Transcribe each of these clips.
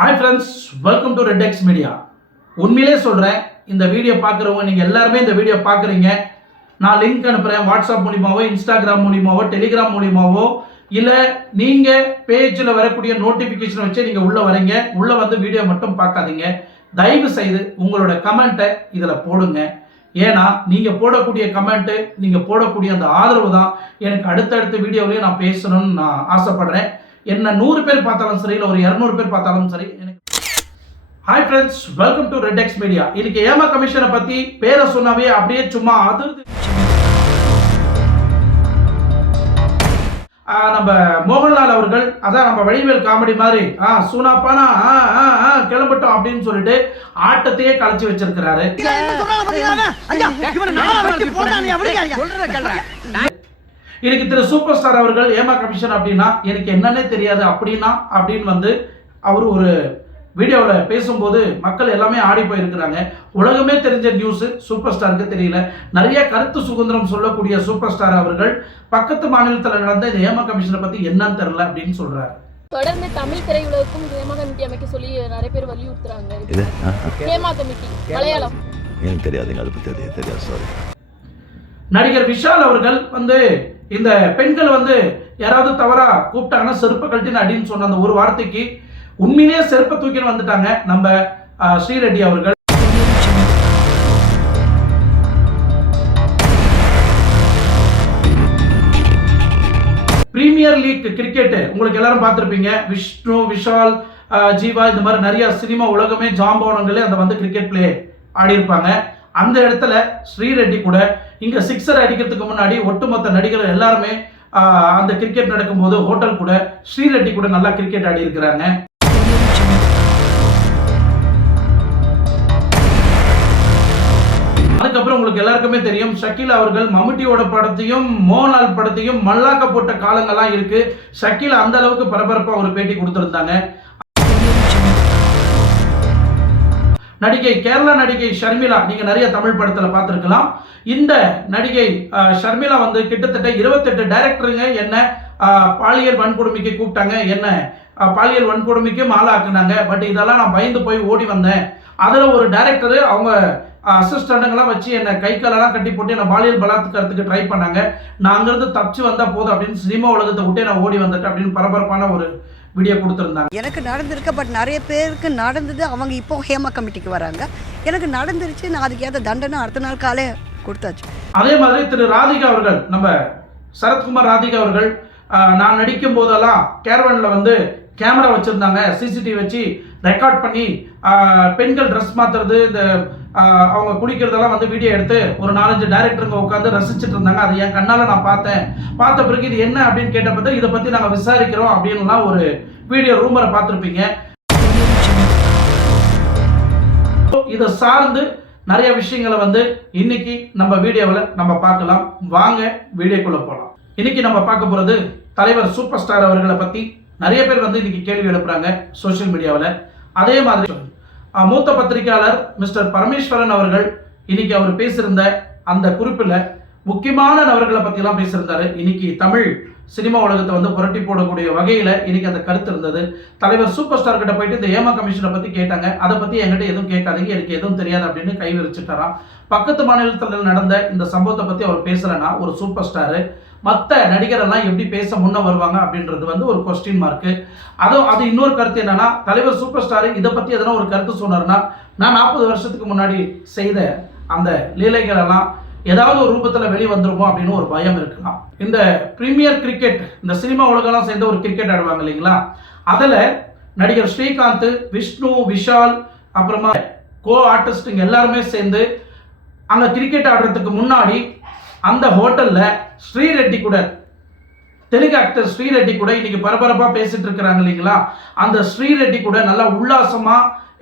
Hi friends, welcome to red X media. உண்மையிலே சொல்கிறேன், இந்த வீடியோ பார்க்குறவங்க நீங்கள் எல்லாருமே இந்த வீடியோ பார்க்குறீங்க. நான் லிங்க் அனுப்புகிறேன். வாட்ஸ்அப் மூலியமாவோ, இன்ஸ்டாகிராம் மூலியமாவோ, டெலிகிராம் மூலியமாவோ, இல்லை நீங்கள் பேஜில் வரக்கூடிய நோட்டிஃபிகேஷன் வச்சு நீங்கள் உள்ளே வரீங்க. உள்ளே வந்து வீடியோ மட்டும் பார்க்காதீங்க. தயவு செய்து உங்களோட கமெண்ட்டை இதில் போடுங்க. ஏன்னா நீங்கள் போடக்கூடிய கமெண்ட்டு, நீங்கள் போடக்கூடிய அந்த ஆதரவு தான் எனக்கு அடுத்தடுத்த வீடியோவிலையும் நான் பேசணும்னு நான் ஆசைப்படுறேன். என்ன 100 பேர் பார்த்தாலும் சரி, இல்லை ஒரு 200 பேர் பார்த்தாலும் சரி. Hi friends, welcome to red X media. இன்னைக்கு ஏமா கமிஷனை பற்றி பேரை சொன்னாவே அப்படியே சும்மா அதிர்ந்து நம்ம மோகன்லால் அவர்கள், அதான் நம்ம வடிவேல் காமெடி மாதிரி சூனாப்பானா கிளம்பட்டோம் அப்படின்னு சொல்லிட்டு ஆட்டத்தையே கலைச்சு வச்சிருக்கிறாரு. இன்னைக்கு திரு சூப்பர் ஸ்டார் அவர்கள் ஏமா கமிஷன் அப்படின்னா எனக்கு என்னன்னே தெரியாது அப்படின்னு வந்து அவர் ஒரு வீடியோவில் பேசும்போது மக்கள் எல்லாமே ஆடி போயிருக்கிறாங்க. உலகமே தெரிஞ்ச நியூஸ் சூப்பர் ஸ்டாருக்கு தெரியல. நிறைய கருத்து சுதந்திரம் சொல்லக்கூடிய சூப்பர் ஸ்டார் அவர்கள் பக்கத்து மாநிலத்தில் நடந்த இந்த ஏமா கமிஷனை பற்றி என்னன்னு தெரியல அப்படின்னு சொல்றாரு. தொடர்ந்து தமிழ் திரையுலகுக்கும் ஹேமா கமிட்டி அமைக்க சொல்லி நிறைய பேர் வலியுறுத்துறாங்க. ஹேமா கமிட்டி மலையாளம் எனக்கு தெரியாதுங்க, அதை பற்றி தெரியாது, சாரி. நடிகர் விஷால் அவர்கள் வந்து இந்த பெண்கள் வந்து யாராவது தவறா கூப்பிட்டாங்கன்னா செருப்பை கழட்டின்னு அடின்னு சொன்ன அந்த ஒரு வார்த்தைக்கு உண்மையிலேயே செருப்பை தூக்கின்னு வந்துட்டாங்க நம்ம ஸ்ரீரெட்டி அவர்கள். பிரீமியர் லீக் கிரிக்கெட் உங்களுக்கு எல்லாரும் பார்த்துருப்பீங்க. விஷ்ணு, விஷால், ஜீவா, இந்த மாதிரி நிறைய சினிமா உலகமே ஜாம்பவனங்களே அந்த வந்து கிரிக்கெட் பிளே ஆடி இருப்பாங்க. அந்த இடத்துல ஸ்ரீரெட்டி கூட இங்க சிக்ஸர் அடிக்கிறதுக்கு முன்னாடி ஒட்டுமொத்த நடிகர்கள் எல்லாருமே அந்த கிரிக்கெட் நடக்கும்போது ஹோட்டல் கூட ஸ்ரீரெட்டி கூட நல்லா கிரிக்கெட் ஆடி இருக்கிறாங்க. அதுக்கப்புறம் உங்களுக்கு எல்லாருக்குமே தெரியும், ஷக்கீல் அவர்கள் மம்முட்டியோட படத்தையும் மோகன்லால் படத்தையும் மல்லாக்க போட்ட காலங்கள்லாம் இருக்கு. ஷக்கீல் அந்த அளவுக்கு பரபரப்பா ஒரு பேட்டி கொடுத்திருந்தாங்க. நடிகை கேரளா நடிகை ஷர்மிளா, நீங்க நிறைய தமிழ் படத்துல பார்த்திருக்கலாம். இந்த நடிகை ஷர்மிளா வந்து கிட்டத்தட்ட 28 டைரக்டருங்க என்ன பாலியல் வன்கொடுமைக்கு கூப்பிட்டாங்க, என்ன பாலியல் வன்கொடுமைக்கும் ஆளாக்குனாங்க. பட் இதெல்லாம் நான் பயந்து போய் ஓடி வந்தேன். அதுல ஒரு டைரக்டர் அவங்க அசிஸ்டண்ட்டுங்கெல்லாம் வச்சு என்னை கை காலெல்லாம் கட்டி போட்டு என்னை பாலியல் பலாத்காரத்துக்கு ட்ரை பண்ணாங்க. நான் அங்கிருந்து தப்பிச்சு வந்தா போதும் அப்படின்னு சினிமா உலகத்தை விட்டு நான் ஓடி வந்துட்டேன் அப்படின்னு பரபரப்பான ஒரு வீடியோ கொடுத்துருந்தாங்க. எனக்கு நடந்திருக்கு, பட் நிறைய பேருக்கு நடந்தது. அவங்க இப்போ ஹேமா கமிட்டிக்கு வராங்க. எனக்கு நடந்துருச்சு, நான் அதுக்கு ஏற்ற தண்டனை அடுத்த நாள் காலே கொடுத்தாச்சு. அதே மாதிரி திரு ராதிகா அவர்கள், நம்ம சரத்குமார் ராதிகா அவர்கள், நான் நடிக்கும் போதெல்லாம் கேரவனில் வந்து கேமரா வச்சுருந்தாங்க, சிசிடிவி வச்சு ரெக்கார்ட் பண்ணி பெண்கள் ட்ரெஸ் மாற்றுறது, இந்த அவங்க குடிக்கிறதெல்லாம் வந்து வீடியோ எடுத்து ஒரு 4-5 டைரக்டருங்க உட்காந்து ரசிச்சுட்டு இருந்தாங்க. அது என் கண்ணால் நான் பார்த்த பிறகு இது என்ன அப்படின்னு கேட்டப்போ இதை பற்றி நாங்கள் விசாரிக்கிறோம் அப்படின்லாம் ஒரு வீடியோ ரூமரை பார்த்துருப்பீங்க. இதை சார்ந்து நிறைய விஷயங்களை வந்து இன்னைக்கு நம்ம வீடியோவில் நம்ம பார்க்கலாம். வாங்க வீடியோக்குள்ள போகலாம். இன்னைக்கு நம்ம பார்க்க போகிறது தலைவர் சூப்பர் ஸ்டார் அவர்களை பற்றி நிறைய பேர் வந்து இன்னைக்கு கேள்வி எழுப்புறாங்க சோசியல் மீடியாவில். அதே மாதிரி மூத்த பத்திரிகையாளர் மிஸ்டர் பரமேஸ்வரன் அவர்கள் இன்னைக்கு அவர் பேசியிருந்த அந்த குறிப்பில் முக்கியமான நபர்களை பற்றிலாம் பேசியிருந்தாரு. இன்னைக்கு தமிழ் சினிமா உலகத்தை வந்து புரட்டி போடக்கூடிய வகையில் இன்னைக்கு அந்த கருத்து இருந்தது. தலைவர் சூப்பர் ஸ்டார் கிட்ட போயிட்டு இந்த ஏமா கமிஷனை பற்றி கேட்டாங்க. அதை பற்றி என்கிட்ட எதுவும் கேட்காதீங்க, எனக்கு எதுவும் தெரியாது அப்படின்னு கை விரிச்சுட்டாராம். பக்கத்து மாநிலத்தில் நடந்த இந்த சம்பவத்தை பற்றி அவர் பேசுகிறேன்னா ஒரு சூப்பர் ஸ்டாரு மற்ற நடிகரெல்லாம் எப்படி பேச முன்ன வருவாங்க அப்படின்றது வந்து ஒரு கொஸ்டின் மார்க்கு. அது இன்னொரு கருத்து என்னன்னா, தலைவர் சூப்பர் ஸ்டார் இதை பற்றி எதனா ஒரு கருத்து சொன்னார்னா, நான் 40 வருஷத்துக்கு முன்னாடி செய்த அந்த லீலைகள் எல்லாம் ஏதாவது ஒரு ரூபத்தில் வெளியே வந்துருமோ அப்படின்னு ஒரு பயம் இருக்கலாம். இந்த பிரீமியர் கிரிக்கெட், இந்த சினிமா உலகெல்லாம் சேர்ந்து ஒரு கிரிக்கெட் ஆடுவாங்க இல்லைங்களா, அதில் நடிகர் ஸ்ரீகாந்த், விஷ்ணு, விஷால், அப்புறமா கோ ஆர்டிஸ்ட் எல்லாருமே சேர்ந்து அங்கே கிரிக்கெட் ஆடுறதுக்கு முன்னாடி அந்த ஹோட்டல்ல ஸ்ரீரெட்டி கூட, தெலுங்கு ஆக்டர் ஸ்ரீரெட்டி கூட இன்னைக்கு பரபரப்பா பேசிட்டு இருக்கிறாங்க இல்லைங்களா, அந்த ஸ்ரீரெட்டி கூட நல்லா உல்லாசமா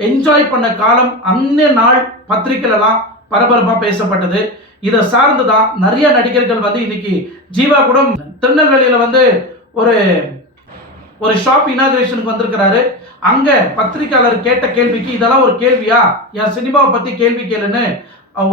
என்ஜாய் பண்ண காலம் அந்த நாள் பத்திரிகைலாம் பரபரப்பா பேசப்பட்டது. இதை சார்ந்துதான் நிறைய நடிகர்கள் வந்து இன்னைக்கு ஜீவா கூட திருநெல்வேலியில வந்து ஒரு ஷாப் இனாகிரேஷனுக்கு வந்திருக்கிறாரு. அங்க பத்திரிகையாளர் கேட்ட கேள்விக்கு இதெல்லாம் ஒரு கேள்வியா, என் சினிமாவை பத்தி கேள்வி கேளுன்னு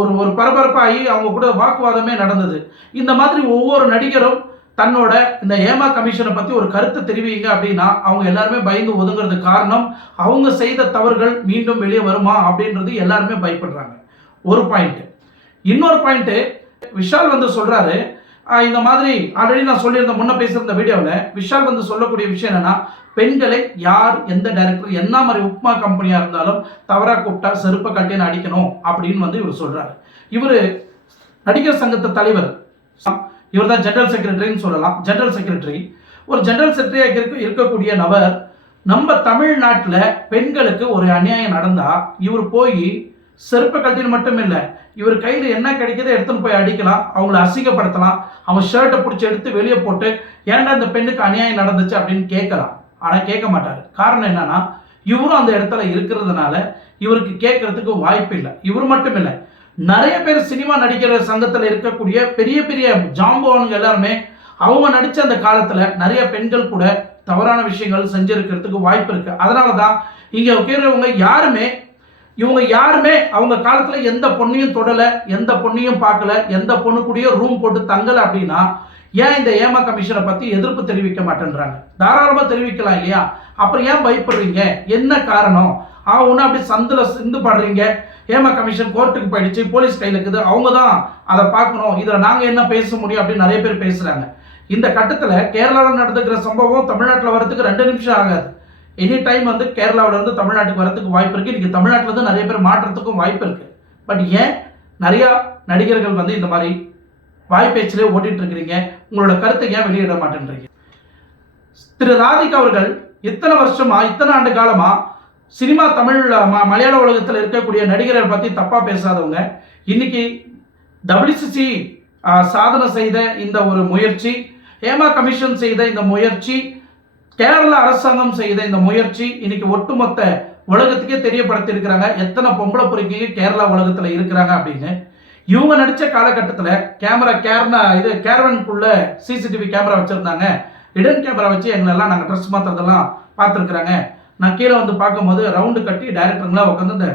ஒரு பரபரப்பாகி அவங்க கூட வாக்குவாதமே நடந்தது. இந்த மாதிரி ஒவ்வொரு நடிகரும் தன்னோட இந்த ஏமா கமிஷனை பத்தி ஒரு கருத்து தெரிவிங்க அப்படின்னா அவங்க எல்லாருமே பயந்து ஒதுங்கிறதுக்கு காரணம் அவங்க செய்த தவறுகள் மீண்டும் வெளியே வருமா அப்படின்றது எல்லாருமே பயப்படுறாங்க. ஒரு பாயிண்ட். இன்னொரு பாயிண்ட், விஷால் வந்து சொல்றாரு, இந்த மாதிரி ஆல்ரெடி நான் சொல்லியிருந்த முன்ன பேசியிருந்த வீடியோவில் விஷால் வந்து சொல்லக்கூடிய விஷயம் என்னன்னா, பெண்களை யார் எந்த டைரக்டர் என்ன மாதிரி உப்மா கம்பெனியா இருந்தாலும் தவறா கூப்பிட்டா செருப்பை கட்டின்னு அடிக்கணும் அப்படின்னு வந்து இவர் சொல்றாரு. இவர் நடிகர் சங்கத்து தலைவர், இவர் தான் ஜெனரல் செக்ரட்டரின்னு சொல்லலாம். ஜெனரல் செக்ரட்டரி, ஒரு ஜெனரல் செக்ரட்டரியாக இருக்கக்கூடிய நபர் நம்ம தமிழ்நாட்டில் பெண்களுக்கு ஒரு அநியாயம் நடந்தா இவர் போய் செருப்பை கட்டின்னு மட்டும் இல்லை, இவர் கையில் என்ன கிடைக்கிறத எடுத்துன்னு போய் அடிக்கலாம், அவங்கள அசிங்கப்படுத்தலாம், அவன் ஷர்ட்டை பிடிச்சி எடுத்து வெளியே போட்டு ஏன்டா இந்த பெண்ணுக்கு அநியாயம் நடந்துச்சு அப்படின்னு கேட்கலாம். ஆனால் கேட்க மாட்டார். காரணம் என்னன்னா, இவரும் அந்த இடத்துல இருக்கிறதுனால இவருக்கு கேட்கறதுக்கு வாய்ப்பு இல்லை. இவர் மட்டும் இல்லை, நிறைய பேர் சினிமா நடிக்கிற சங்கத்தில் இருக்கக்கூடிய பெரிய பெரிய ஜாம்பவானுங்க எல்லாருமே அவங்க நடிச்ச அந்த காலத்துல நிறைய பெண்கள் கூட தவறான விஷயங்கள் செஞ்சிருக்கிறதுக்கு வாய்ப்பு இருக்கு. அதனால தான் இங்க இருக்கிறவங்க இவங்க யாருமே அவங்க காலத்துல எந்த பொண்ணையும் தொடல, எந்த பொண்ணையும் பார்க்கல, எந்த பொண்ணு கூடயும் ரூம் போட்டு தங்கல அப்படின்னா ஏன் இந்த ஏமா கமிஷனை பத்தி எதிர்ப்பு தெரிவிக்க மாட்டேன்றாங்க? தாராளமா தெரிவிக்கலாம் இல்லையா? அப்புறம் ஏன் பயப்படுறீங்க? என்ன காரணம்? ஒன்று அப்படி சந்தில் சிந்து பாடுறீங்க, ஏமா கமிஷன் கோர்ட்டுக்கு போயிடுச்சு, போலீஸ் கையில் இருக்குது, அவங்க தான் அதை பார்க்கணும், இதில் நாங்கள் என்ன பேச முடியும் அப்படின்னு நிறைய பேர் பேசுகிறாங்க. இந்த கட்டத்தில் கேரளாவில் நடந்துக்கிற சம்பவம் தமிழ்நாட்டில் வரதுக்கு 2 நிமிஷம் ஆகாது. எனி டைம் வந்து கேரளாவிலேருந்து தமிழ்நாட்டுக்கு வரதுக்கு வாய்ப்பு இருக்குது. இன்றைக்கி தமிழ்நாட்டிலேருந்து நிறைய பேர் மாற்றத்துக்கும் வாய்ப்பு இருக்குது. பட் ஏன் நிறையா நடிகர்கள் வந்து இந்த மாதிரி வாய்ப்பேச்சிலே ஓட்டிகிட்டு இருக்கிறீங்க? உங்களோட கருத்தை ஏன் வெளியிட மாட்டேன்றீங்க? திரு ராதிகா அவர்கள் இத்தனை வருஷமா, இத்தனை ஆண்டு காலமா சினிமா தமிழ் மலையாள உலகத்தில் இருக்கக்கூடிய நடிகர்கள் பற்றி தப்பாக பேசாதவங்க இன்னைக்கு WCC சாதனை செய்த இந்த ஒரு முயற்சி, ஏமா கமிஷன் செய்த இந்த முயற்சி, கேரளா அரசாங்கம் செய்த இந்த முயற்சி இன்னைக்கு ஒட்டுமொத்த உலகத்துக்கே தெரியப்படுத்தியிருக்கிறாங்க எத்தனை பொம்பளை பொறுக்கீங்க கேரளா உலகத்தில் இருக்கிறாங்க அப்படின்னு. இவங்க நடித்த காலகட்டத்தில் கேரவனுக்குள்ள CCTV கேமரா வச்சுருந்தாங்க. ஹிடன் கேமரா வச்சு எங்களெல்லாம் நாங்கள் ட்ரெஸ் மாற்றுறதெல்லாம் பார்த்துருக்குறாங்க. நான் கீழே வந்து பார்க்கும்போது ரவுண்டு கட்டி டைரக்டருங்களாம் உட்காந்து இந்த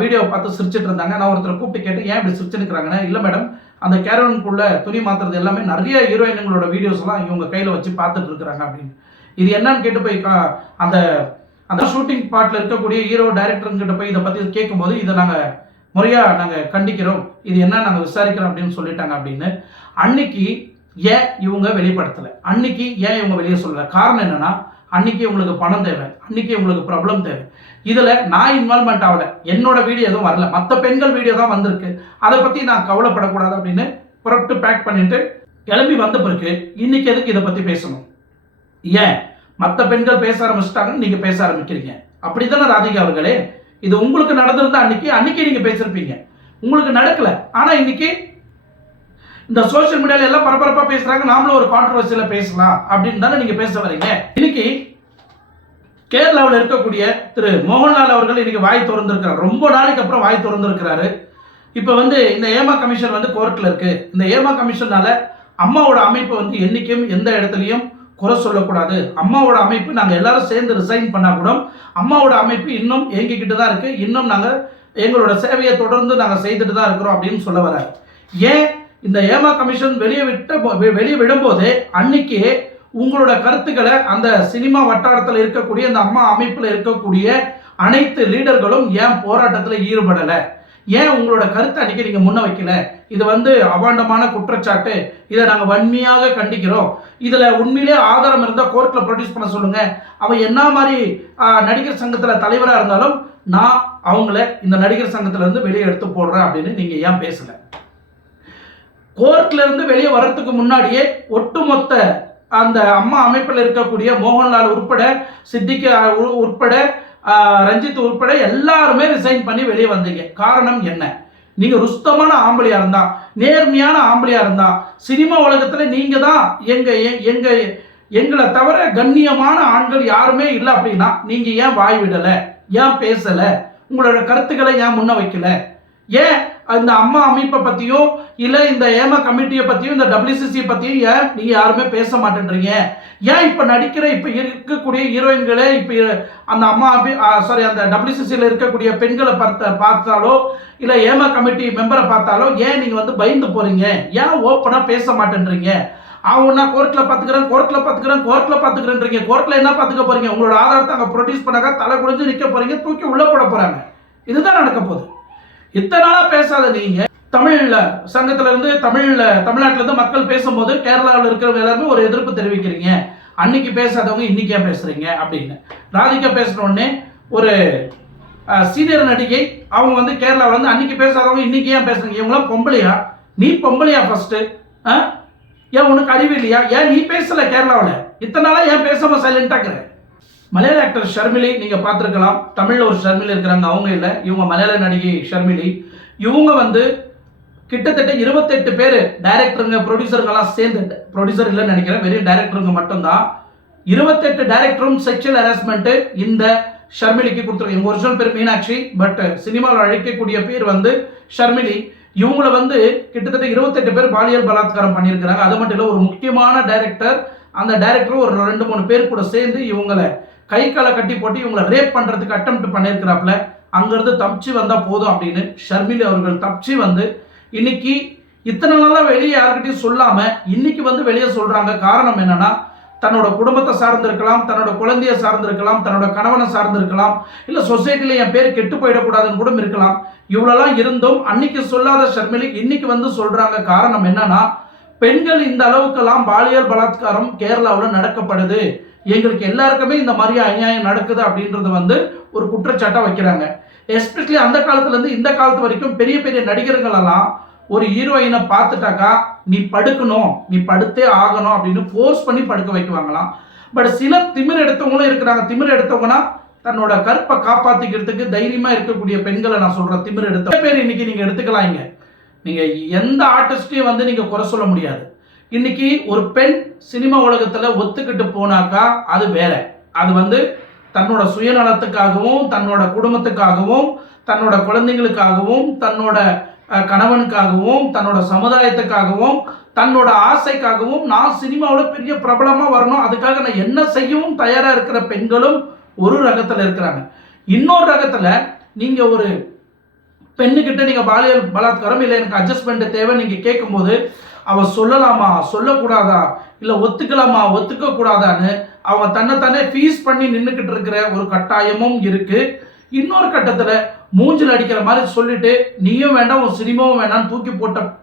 வீடியோவை பார்த்து சிரிச்சிட்டு இருந்தாங்க. நான் ஒருத்தரை கூப்பிட்டு கேட்டேன், ஏன் இப்படி சிரிச்சுருக்கிறாங்கன்னு. இல்லை மேடம், அந்த கேரவனுக்குள்ள துணி மாற்றுறது எல்லாமே நிறைய ஹீரோயினுங்களோட வீடியோஸ்லாம் இவங்க கையில் வச்சு பார்த்துட்டு இருக்கிறாங்க அப்படின்னு. இது என்னன்னு கேட்டு போய் அந்த அந்த ஷூட்டிங் பார்ட்டில் இருக்கக்கூடிய ஹீரோ டைரக்டருங்கிட்ட போய் இதை பற்றி கேட்கும்போது இதை நாங்கள் முறையாக நாங்கள் கண்டிக்கிறோம், இது என்ன நாங்கள் விசாரிக்கிறோம் அப்படின்னு சொல்லிட்டாங்க அப்படின்னு. அன்னைக்கு ஏன் இவங்க வெளிப்படுத்தலை? அன்னைக்கு ஏன் இவங்க வெளியே சொல்லலை? காரணம் என்னன்னா, அன்னைக்கு உங்களுக்கு பணம் தேவை, அன்னைக்கு உங்களுக்கு ப்ராப்ளம் தேவை. இதில் நான் இன்வால்மெண்ட் ஆகலை, என்னோட வீடியோ எதுவும் வரல, மற்ற பெண்கள் வீடியோ தான் வந்திருக்கு, அதை பற்றி நான் கவலைப்படக்கூடாது அப்படின்னு புறப்பட்டு பேக் பண்ணிட்டு கிளம்பி வந்த பிறகு இன்னைக்கு எதுக்கு இதை பற்றி பேசணும்? ஏன் மற்ற பெண்கள் பேச ஆரம்பிச்சிட்டாங்கன்னு நீங்கள் பேச ஆரம்பிக்கிறீங்க? அப்படி தானே ராதிகா அவர்களே? இது உங்களுக்கு நடந்திருந்தா அன்னைக்கு நீங்கள் பேசியிருப்பீங்க. உங்களுக்கு நடக்கல, ஆனால் இன்னைக்கு இந்த சோசியல் மீடியால எல்லாம் பரபரப்பாக பேசுறாங்க, நாமளும் ஒரு கான்ட்ரவர்சியில் பேசலாம் அப்படின்னு தானே நீங்கள் பேச வரீங்க. இன்னைக்கு கேரளாவில் இருக்கக்கூடிய திரு மோகன்லால் அவர்கள் இன்னைக்கு வாய் திறந்திருக்கிறார். ரொம்ப நாளைக்கு அப்புறம் வாய் திறந்திருக்கிறாரு. இப்போ வந்து இந்த ஏமா கமிஷன் வந்து கோர்ட்டில் இருக்கு. இந்த ஏமா கமிஷனால அம்மாவோட அமைப்பு வந்து என்னைக்கும் எந்த இடத்துலையும் குறை சொல்லக்கூடாது. அம்மாவோட அமைப்பு நாங்கள் எல்லாரும் சேர்ந்து ரிசைன் பண்ணா கூட அம்மாவோட அமைப்பு இன்னும் எங்ககிட்ட தான் இருக்கு, இன்னும் நாங்கள் எங்களோட சேவையை தொடர்ந்து நாங்கள் செய்துட்டு தான் இருக்கிறோம் அப்படின்னு சொல்ல வர்றாரு. ஏன் இந்த ஏமா கமிஷன் வெளியே விடும்போது அன்னைக்கு உங்களோட கருத்துக்களை அந்த சினிமா வட்டாரத்தில் இருக்கக்கூடிய அந்த அம்மா அமைப்பில் இருக்கக்கூடிய அனைத்து லீடர்களும் ஏன் போராட்டத்தில் ஈடுபடலை? ஏன் உங்களோட கருத்தை அன்னைக்கு நீங்கள் முன்ன வைக்கல? இது வந்து அபாண்டமான குற்றச்சாட்டு, இதை நாங்கள் வன்மையாக கண்டிக்கிறோம். இதில் உண்மையிலே ஆதாரம் இருந்தால் கோர்ட்டில் ப்ரொடியூஸ் பண்ண சொல்லுங்க. அவன் என்ன மாதிரி நடிகர் சங்கத்தில் தலைவராக இருந்தாலும் நான் அவங்கள இந்த நடிகர் சங்கத்திலேருந்து வெளியே எடுத்து போடுறேன் அப்படின்னு நீங்கள் ஏன் பேசலை? கோர்ட்ல இருந்து வெளியே வர்றதுக்கு முன்னாடியே ஒட்டுமொத்த அந்த அம்மா அமைப்பில் இருக்கக்கூடிய மோகன்லால் உட்பட, சித்திக் உட்பட, ரஞ்சித் உட்பட எல்லாருமே ரிசைன் பண்ணி வெளியே வந்தீங்க. காரணம் என்ன? நீங்க ருஸ்தமான ஆம்பளையா இருந்தா, நேர்மையான ஆம்பளையா இருந்தா, சினிமா உலகத்துல நீங்க தான் எங்களை தவிர கண்ணியமான ஆண்கள் யாருமே இல்லை அப்படின்னா நீங்க ஏன் வாய் விடல? ஏன் பேசல? உங்களோட கருத்துக்களை ஏன் முன்ன வைக்கல? ஏன் இந்த அம்மா அமைப்பை பற்றியும் இல்லை இந்த ஏமா கமிட்டியை பற்றியும் இந்த WCC பற்றியும் ஏன் நீங்கள் யாருமே பேச மாட்டேன்றீங்க? ஏன் இப்போ இருக்கக்கூடிய ஹீரோயின்களே இப்போ அந்த அந்த WCCயில் இருக்கக்கூடிய பெண்களை பார்த்தாலோ இல்லை ஏமா கமிட்டி மெம்பரை பார்த்தாலோ ஏன் நீங்கள் வந்து பயந்து போகிறீங்க? ஏன் ஓப்பனாக பேச மாட்டேன்றீங்க? அவங்கன்னா கோர்ட்டில் பார்த்துக்கிறேன்றீங்க. கோர்ட்டில் என்ன பார்த்துக்க போகிறீங்க? உங்களோட ஆதாரத்தை அங்கே ப்ரொடியூஸ் பண்ணாக்கா தலை குடிஞ்சு நிற்க போகிறீங்க, தூக்கி உள்ளே போட போகிறாங்க. இதுதான் நடக்க போகுது. இத்தனை நாளாக பேசாத நீங்கள் தமிழில் சங்கத்திலேருந்து தமிழ்நாட்டிலேருந்து மக்கள் பேசும்போது கேரளாவில் இருக்கிறவங்க எல்லாருமே ஒரு எதிர்ப்பு தெரிவிக்கிறீங்க. அன்னைக்கு பேசாதவங்க இன்னைக்கு ஏன் பேசுகிறீங்க அப்படின்னு. ராதிகா பேசுனோடனே ஒரு சீனியர் நடிகை அவங்க வந்து கேரளாவில் வந்து அன்னைக்கு பேசாதவங்க இன்னைக்கு ஏன் பேசுறீங்க? இவங்களாம் பொம்பளையா? நீ பொம்பளையா ஃபர்ஸ்ட்? ஏன் உனக்கு அறிவு இல்லையா? ஏன் நீ பேசல கேரளாவில்? இத்தனை நாளாக ஏன் பேசாம சைலண்டாக்குற? மலையாள ஆக்டர் ஷர்மிலி நீங்க பார்த்துருக்கலாம். தமிழில் ஒரு ஷர்மிலி இருக்கிறாங்க, அவங்க இல்லை, இவங்க மலையாள நடிகை ஷர்மிலி. இவங்க வந்து கிட்டத்தட்ட 28 பேர் டைரக்டருங்க ப்ரொடியூசருங்கெல்லாம் சேர்ந்து, ப்ரொடியூசர் இல்லைன்னு நினைக்கிறேன், வெறும் டைரக்டருங்க மட்டும்தான், 28 டைரக்டரும் செக்ஷுவல் ஹராஸ்மெண்ட் இந்த ஷர்மிலிக்கு கொடுத்துருக்காங்க. இவங்க ஒரிஜினல் பேர் மீனாட்சி, பட் சினிமாவில் அழைக்கக்கூடிய பேர் வந்து ஷர்மிலி. இவங்கள வந்து கிட்டத்தட்ட 28 பேர் பாலியல் பலாத்காரம் பண்ணியிருக்கிறாங்க. அது மட்டும் இல்லை, ஒரு முக்கியமான டைரக்டர், அந்த டைரக்டரும் ஒரு 2-3 பேர் கூட சேர்ந்து இவங்களை கை காலை கட்டி போட்டு இவங்களை ரேப் பண்ணுறதுக்கு அட்டெம்ப்ட் பண்ணியிருக்கிறாப்புல. அங்கேருந்து தப்பிச்சு வந்தால் போதும் அப்படின்னு ஷர்மிலி அவர்கள் தப்பிச்சு வந்து இன்னைக்கு இத்தனை நாளாக வெளியே யாருக்கிட்டையும் சொல்லாமல் இன்னைக்கு வந்து வெளியே சொல்கிறாங்க. காரணம் என்னன்னா, தன்னோட குடும்பத்தை சார்ந்திருக்கலாம், தன்னோட குழந்தைய சார்ந்திருக்கலாம், தன்னோட கணவனை சார்ந்திருக்கலாம், இல்லை சொசைட்டியில் என் பேர் கெட்டு போயிடக்கூடாதுன்னு கூட இருக்கலாம். இவ்வளோலாம் இருந்தும் அன்னைக்கு சொல்லாத ஷர்மிலி இன்னைக்கு வந்து சொல்கிறாங்க. காரணம் என்னன்னா, பெண்கள் இந்த அளவுக்கெல்லாம் பாலியல் பலாத்காரம் கேரளாவில் நடக்கப்படுது, எங்களுக்கு எல்லாருக்குமே இந்த மாதிரி அநியாயம் நடக்குது அப்படின்றது வந்து ஒரு குற்றச்சாட்டாக வைக்கிறாங்க. எஸ்பெஷலி அந்த காலத்துலேருந்து இந்த காலத்து வரைக்கும் பெரிய பெரிய நடிகர்கள் எல்லாம் ஒரு ஹீரோயினை பார்த்துட்டாக்கா நீ படுக்கணும், நீ படுத்தே ஆகணும் அப்படின்னு ஃபோர்ஸ் பண்ணி படுக்க வைக்குவாங்களாம். பட் சில திமிர் எடுத்தவங்களும் இருக்கிறாங்க. திமிர் எடுத்தவங்கன்னா தன்னோட கற்பை காப்பாற்றிக்கிறதுக்கு தைரியமாக இருக்கக்கூடிய பெண்களை நான் சொல்கிறேன். திமிர் எடுத்த பேர் இன்னைக்கு நீங்கள் எடுத்துக்கலாம். இங்கே நீங்கள் எந்த ஆர்டிஸ்டையும் வந்து நீங்கள் குறை சொல்ல முடியாது. இன்னைக்கு ஒரு பெண் சினிமா உலகத்தில் ஒத்துக்கிட்டு போனாக்கா அது வேற. அது வந்து தன்னோட சுயநலத்துக்காகவும், தன்னோட குடும்பத்துக்காகவும், தன்னோட குழந்தைங்களுக்காகவும், தன்னோட கணவனுக்காகவும், தன்னோட சமுதாயத்துக்காகவும், தன்னோட ஆசைக்காகவும் நான் சினிமாவில் பெரிய பிரபலமாக வரணும், அதுக்காக நான் என்ன செய்யவும் தயாராக இருக்கிற பெண்களும் ஒரு ரகத்தில் இருக்கிறாங்க. இன்னொரு ரகத்தில் நீங்கள் ஒரு பெண்ணுக்கிட்ட நீங்கள் பாலியல் பலாத்காரம் இல்லை எனக்கு அட்ஜஸ்ட்மெண்ட் தேவை நீங்கள் கேட்கும்போது அவள் சொல்லலாமா சொல்லக்கூடாதா, இல்லை ஒத்துக்கலாமா ஒத்துக்கக்கூடாதான்னு அவங்க தன்னைத்தானே ஃபீஸ் பண்ணி நின்றுக்கிட்டு இருக்கிற ஒரு கட்டாயமும் இருக்குது. இன்னொரு கட்டத்தில் மூஞ்சில் அடிக்கிற மாதிரி சொல்லிட்டு நீயும் வேண்டாம் உன் சினிமாவும் வேண்டாம்னு தூக்கி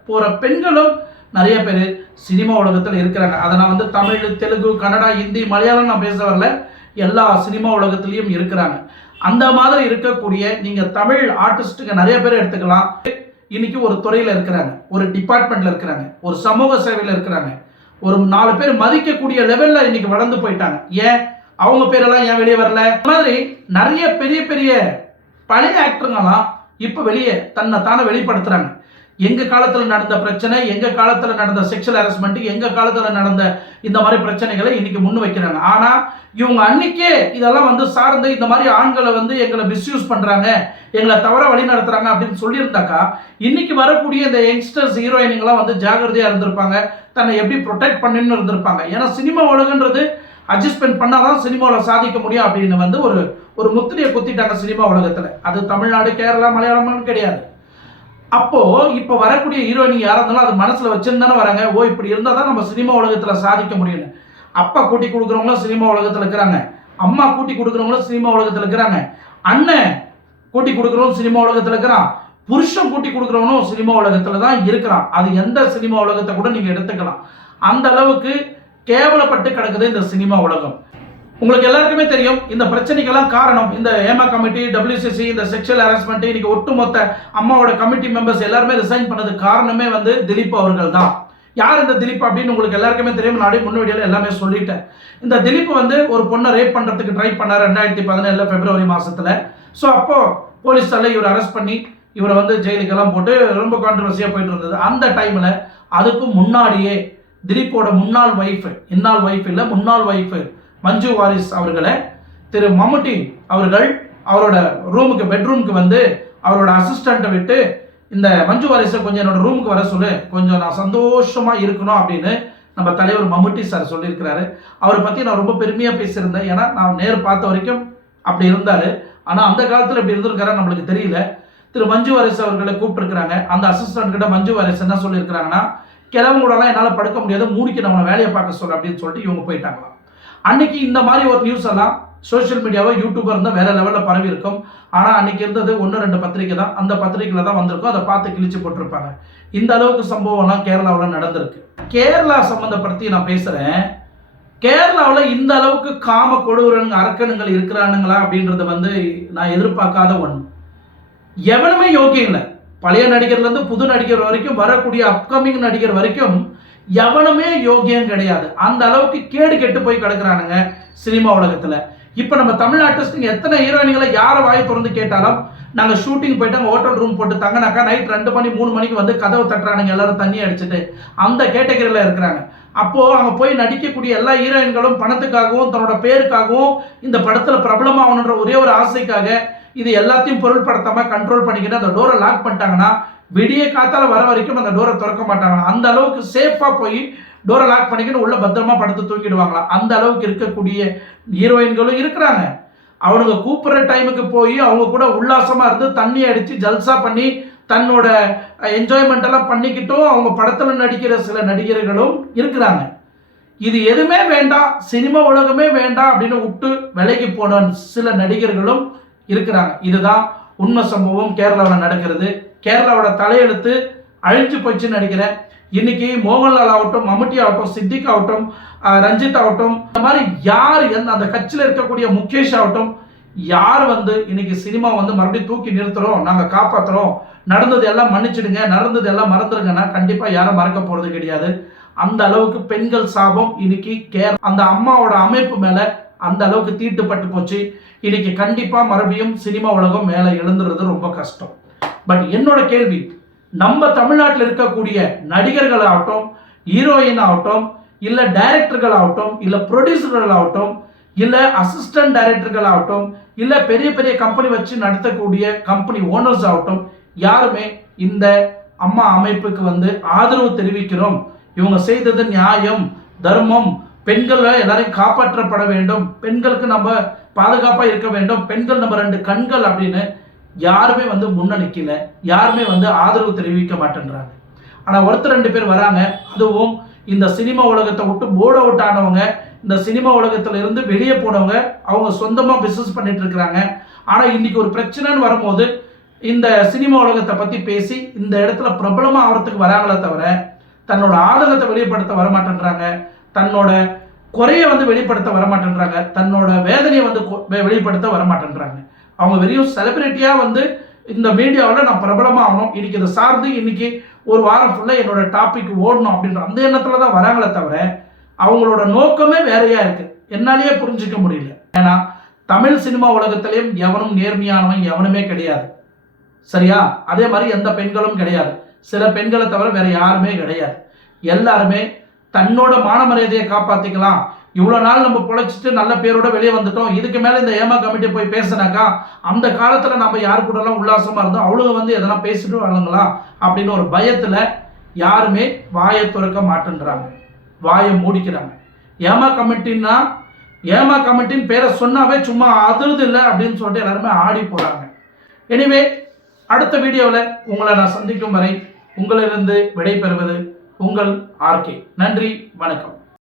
போகிற பெண்களும் நிறைய பேர் சினிமா உலகத்தில் இருக்கிறாங்க. அதை நான் வந்து தமிழ், தெலுங்கு, கன்னடா, ஹிந்தி, மலையாளம் நான் பேச வரல, எல்லா சினிமா உலகத்துலேயும் இருக்கிறாங்க. அந்த மாதிரி இருக்கக்கூடிய நீங்கள் தமிழ் ஆர்டிஸ்ட்டுங்க நிறைய பேர் எடுத்துக்கலாம். இன்னைக்கு ஒரு துறையில் இருக்கிறாங்க, ஒரு டிபார்ட்மெண்ட்டில் இருக்கிறாங்க, ஒரு சமூக சேவையில் இருக்கிறாங்க, ஒரு 4 பேர் மதிக்கக்கூடிய லெவலில் இன்னைக்கு வளர்ந்து போயிட்டாங்க. ஏன் அவங்க பேரெல்லாம் ஏன் வெளியே வரல? இந்த மாதிரி நிறைய பெரிய பெரிய பழைய ஆக்டருங்கெல்லாம் இப்போ வெளியே தன்னை தானே வெளிப்படுத்துகிறாங்க. எங்கள் காலத்தில் நடந்த பிரச்சனை, எங்கள் காலத்தில் நடந்த செக்ஷுவல் ஹராஸ்மெண்ட், எங்கள் காலத்தில் நடந்த இந்த மாதிரி பிரச்சனைகளை இன்னைக்கு முன் வைக்கிறாங்க. ஆனால் இவங்க அன்னைக்கே இதெல்லாம் வந்து சார்ந்து இந்த மாதிரி ஆண்களை வந்து எங்களை மிஸ்யூஸ் பண்ணுறாங்க, எங்களை தவற வழி நடத்துகிறாங்க அப்படின்னு சொல்லியிருந்தாக்கா இன்னைக்கு வரக்கூடிய இந்த யங்ஸ்டர்ஸ் ஹீரோயினுங்கெல்லாம் வந்து ஜாகிரதையாக இருந்திருப்பாங்க, தன்னை எப்படி ப்ரொடெக்ட் பண்ணின்னு இருந்திருப்பாங்க. ஏன்னா சினிமா உலகன்றது அட்ஜஸ்ட்மெண்ட் பண்ணாதான் சினிமாவில் சாதிக்க முடியும் அப்படின்னு வந்து ஒரு முத்திரையை குத்திட்டாங்க சினிமா உலகத்தில். அது தமிழ்நாடு, கேரளா, மலையாளம்னு கிடையாது. அப்போ இப்போ வரக்கூடிய ஹீரோயின் யாராக இருந்தாலும் அது மனசில் வச்சுருந்தானே வராங்க. ஓ இப்படி இருந்தால் தான் நம்ம சினிமா உலகத்தில் சாதிக்க முடியும்னு. அப்பா கூட்டி கொடுக்குறவங்களும் சினிமா உலகத்தில் இருக்கிறாங்க, அம்மா கூட்டி கொடுக்குறவங்களும் சினிமா உலகத்தில் இருக்கிறாங்க, அண்ணன் கூட்டி கொடுக்குறவங்க சினிமா உலகத்தில் இருக்கிறான், புருஷன் கூட்டி கொடுக்குறவனும் சினிமா உலகத்தில் தான் இருக்கிறான். அது எந்த சினிமா உலகத்தை கூட நீங்கள் எடுத்துக்கலாம். அந்த அளவுக்கு கேவலப்பட்டு கிடக்குது இந்த சினிமா உலகம். உங்களுக்கு எல்லாருக்குமே தெரியும் இந்த பிரச்சனைக்கெல்லாம் காரணம் இந்த ஏமா கமிட்டி, WCC, இந்த செக்ஷுவல் ஹராஸ்மெண்ட், இன்னைக்கு ஒட்டுமொத்த அம்மாவோட கமிட்டி மெம்பர்ஸ் எல்லாருமே ரிசைன் பண்ணது காரணமே வந்து திலீப் அவர்கள் தான். யார் இந்த திலீப் அப்படின்னு உங்களுக்கு எல்லாருக்குமே தெரியும். நான் முன்னாடியில் எல்லாமே சொல்லிட்டேன். இந்த திலீப் வந்து ஒரு பொண்ணை ரேப் பண்ணுறதுக்கு ட்ரை பண்ணார் 2017 பிப்ரவரி மாதத்தில். ஸோ அப்போ போலீஸால் இவர் அரெஸ்ட் பண்ணி இவரை வந்து ஜெயிலுக்கெல்லாம் போட்டு ரொம்ப கான்ட்ரவர்சியாக போயிட்டு இருந்தது. அந்த டைமில் அதுக்கு முன்னாடியே திலீப்போட முன்னாள் ஒய்ஃப் மஞ்சு வாரிஸ் அவர்களை திரு மம்முட்டி அவர்கள் அவரோட பெட்ரூமுக்கு வந்து அவரோட அசிஸ்டண்ட்டை விட்டு இந்த மஞ்சு வாரிசை கொஞ்சம் என்னோட ரூமுக்கு வர சொல்லு, கொஞ்சம் நான் சந்தோஷமாக இருக்கணும் அப்படின்னு நம்ம தலைவர் மம்முட்டி சார் சொல்லியிருக்கிறாரு. அவரை பற்றி நான் ரொம்ப பெருமையாக பேசியிருந்தேன். ஏன்னா நான் நேர் பார்த்த வரைக்கும் அப்படி இருந்தார். ஆனால் அந்த காலத்தில் இப்படி இருந்திருக்காரு நம்மளுக்கு தெரியல. திரு மஞ்சு வாரிசு அவர்களை கூப்பிட்டுருக்கிறாங்க. அந்த அசிஸ்டன்ட் கிட்ட மஞ்சு வாரிசு என்ன சொல்லியிருக்கிறாங்கன்னா, கிழவங்க கூடலாம் என்னால் படுக்க முடியாது, மூடிக்கு நம்மளை வேலையை பார்க்க சொல்ல அப்படின்னு சொல்லிட்டு இவங்க போயிட்டாங்களாம். அன்னைக்கு இந்த மாதிரி ஒரு நியூஸ் எல்லாம் சோஷியல் மீடியாவோ யூடியூபர் இருந்தால் வேற லெவலில் பரவி இருக்கும். ஆனால் அன்னைக்கு இருந்தது 1-2 பத்திரிக்கை தான், அந்த பத்திரிக்கையில் தான் வந்திருக்கும், அதை பார்த்து கிழிச்சு போட்டிருப்பாங்க. இந்த அளவுக்கு சம்பவம்லாம் கேரளாவில் நடந்திருக்கு. கேரளா சம்மந்தப்படுத்தி நான் பேசுகிறேன். கேரளாவில் இந்த அளவுக்கு காம கொடூரனுங்க அரக்கனுங்கள் இருக்கிறானுங்களா அப்படின்றது வந்து நான் எதிர்பார்க்காத ஒன்று. எவனுமே யோக்கியம் இல்லை. பழைய நடிகர்லேருந்து புது நடிகர் வரைக்கும், வரக்கூடிய அப்கமிங் நடிகர் வரைக்கும் எவனுமே யோக்கியம் கிடையாது. அந்த அளவுக்கு கேடு கெட்டு போய் கிடக்குறானுங்க சினிமா உலகத்தில். இப்போ நம்ம தமிழ் ஆர்டிஸ்ட்டுங்க எத்தனை ஹீரோயின்களை யாரை வாய் திறந்து கேட்டாலும் நாங்கள் ஷூட்டிங் போயிட்டு அங்கே ஹோட்டல் ரூம் போட்டு தங்கினாக்கா நைட் 2 மணி 3 மணிக்கு வந்து கதவை தட்டுறானுங்க, எல்லாரும் தண்ணி அடிச்சுட்டு. அந்த கேட்டகரியில் இருக்கிறாங்க. அப்போது அங்கே போய் நடிக்கக்கூடிய எல்லா ஹீரோயின்களும் பணத்துக்காகவும் தன்னோட பேருக்காகவும் இந்த படத்தில் பிரபலமாகணுன்ற ஒரே ஒரு ஆசைக்காக இது எல்லாத்தையும் பொருள்படுத்தாமல் கண்ட்ரோல் பண்ணிக்கிட்டு அந்த டோரை லாக் பண்ணிட்டாங்கன்னா விடிய காத்தால வர வரைக்கும் அந்த டோரை திறக்க மாட்டாங்க. அந்த அளவுக்கு சேஃபாக போய் டோரை லாக் பண்ணிக்கிட்டு உள்ள பத்திரமா படுத்து தூக்கிடுவாங்களாம். அந்த அளவுக்கு இருக்கக்கூடிய ஹீரோயின்களும் இருக்கிறாங்க. அவனுங்க கூப்பிட்ற டைமுக்கு போய் அவங்க கூட உல்லாசமாக இருந்து தண்ணி அடித்து ஜல்சா பண்ணி தன்னோட என்ஜாய்மெண்ட் எல்லாம் பண்ணிக்கிட்டும் அவங்க படத்தில் நடிக்கிற சில நடிகர்களும் இருக்கிறாங்க. இது எதுவுமே வேண்டாம், சினிமா உலகமே வேண்டாம் அப்படின்னு விட்டு விலகி போன சில நடிகர்களும் இருக்கிறாங்க. இதுதான் உண்மை சம்பவம் கேரளாவில் நடக்கிறது. கேரளாவோட தலையெழுத்து அழிஞ்சு போச்சுன்னு நினைக்கிறேன். இன்னைக்கு மோகன்லால் ஆகட்டும், மம்முட்டி ஆகட்டும், சித்திக் ஆகட்டும், ரஞ்சித் ஆகட்டும், இந்த மாதிரி யார் அந்த கட்சியில் இருக்கக்கூடிய முகேஷ் ஆகட்டும், யார் வந்து இன்னைக்கு சினிமா வந்து மறுபடியும் தூக்கி நிறுத்துறோம், நாங்கள் காப்பாற்றுறோம், நடந்தது எல்லாம் மன்னிச்சிடுங்க, நடந்தது எல்லாம் மறந்துடுங்கன்னா கண்டிப்பாக யாரும் மறக்க போகிறது கிடையாது. அந்த அளவுக்கு பெண்கள் சாபம் இன்னைக்கு அந்த அம்மாவோட அமைப்பு மேலே அந்த அளவுக்கு தீட்டுப்பட்டு போச்சு. இன்னைக்கு கண்டிப்பாக மறுபடியும் சினிமா உலகம் மேலே எழுந்துறது ரொம்ப கஷ்டம். பட் என்னோட கேள்வி, நம்ம தமிழ்நாட்டில் இருக்கக்கூடிய நடிகர்கள் ஆகட்டும், ஹீரோயின் ஆகட்டும், இல்லை டைரக்டர்கள் ஆகட்டும், இல்லை ப்ரொடியூசர்கள் ஆகட்டும், இல்லை அசிஸ்டன்ட் டைரக்டர்கள் ஆகட்டும், இல்லை பெரிய பெரிய கம்பெனி வச்சு நடத்தக்கூடிய கம்பெனி ஓனர்ஸ் ஆகட்டும், யாருமே இந்த அம்மா அமைப்புக்கு வந்து ஆதரவு தெரிவிக்கிறோம், இவங்க செய்தது நியாயம், தர்மம், பெண்கள் எல்லாரையும் காப்பாற்றப்பட வேண்டும், பெண்களுக்கு நம்ம பாதுகாப்பாக இருக்க வேண்டும், பெண்கள் நம்ம 2 கண்கள் அப்படின்னு யாருமே வந்து முன்னணிக்கல, யாருமே வந்து ஆதரவு தெரிவிக்க மாட்டேன்றாங்க. ஆனால் 1-2 பேர் வராங்க. அதுவும் இந்த சினிமா உலகத்தை விட்டு போர்ட் அவுட் ஆனவங்க, இந்த சினிமா உலகத்துல இருந்து வெளியே போனவங்க, அவங்க சொந்தமாக பிஸ்னஸ் பண்ணிட்டு இருக்கிறாங்க. ஆனால் இன்னைக்கு ஒரு பிரச்சனைன்னு வரும்போது இந்த சினிமா உலகத்தை பற்றி பேசி இந்த இடத்துல பிரபலமாக ஆகிறதுக்கு வராங்களே தவிர தன்னோட ஆதங்கத்தை வெளிப்படுத்த வரமாட்டேன்றாங்க, தன்னோட குறைய வந்து வெளிப்படுத்த வரமாட்டேன்றாங்க, தன்னோட வேதனையை வந்து வெளிப்படுத்த வரமாட்டேன்றாங்க. அவங்க வெறும் செலிபிரிட்டியாக வந்து இந்த மீடியாவில் நான் பிரபலமாக ஆகணும், இன்னைக்கு இதை சார்ந்து இன்னைக்கு ஒரு வாரம் ஃபுல்லாக என்னோட டாபிக் ஓடணும் அப்படின்ற அந்த எண்ணத்தில் தான் வராங்களே தவிர அவங்களோட நோக்கமே வேறையா இருக்கு. என்னாலேயே புரிஞ்சிக்க முடியல. ஏன்னா தமிழ் சினிமா உலகத்திலையும் எவனும் நேர்மையானவன் எவனுமே கிடையாது, சரியா? அதே மாதிரி எந்த பெண்களும் கிடையாது. சில பெண்களை தவிர வேற யாருமே கிடையாது. எல்லாருமே தன்னோட மான மரியாதையை காப்பாற்றிக்கலாம், இவ்வளோ நாள் நம்ம பொழைச்சிட்டு நல்ல பேரோட வெளியே வந்துட்டோம், இதுக்கு மேலே இந்த ஏமா கமிட்டி போய் பேசினாக்கா அந்த காலத்தில் நம்ம யாரு கூடலாம் உல்லாசமாக இருந்தோம், அவளுங்க வந்து எதனா பேசிட்டு வாழுங்களா அப்படின்னு ஒரு பயத்தில் யாருமே வாயை துறக்க மாட்டேன்றாங்க, வாயை மூடிக்கிறாங்க. ஏமா கமிட்டின்னா ஏமா கமிட்டின்னு பேரை சொன்னாவே சும்மா அதிர்து இல்லை அப்படின்னு சொல்லிட்டு எல்லாருமே ஆடி போகிறாங்க. எனிவே அடுத்த வீடியோவில் உங்களை நான் சந்திக்கும் வரை உங்களிலிருந்து விடை பெறுவது உங்கள் ஆர்கே. நன்றி, வணக்கம்.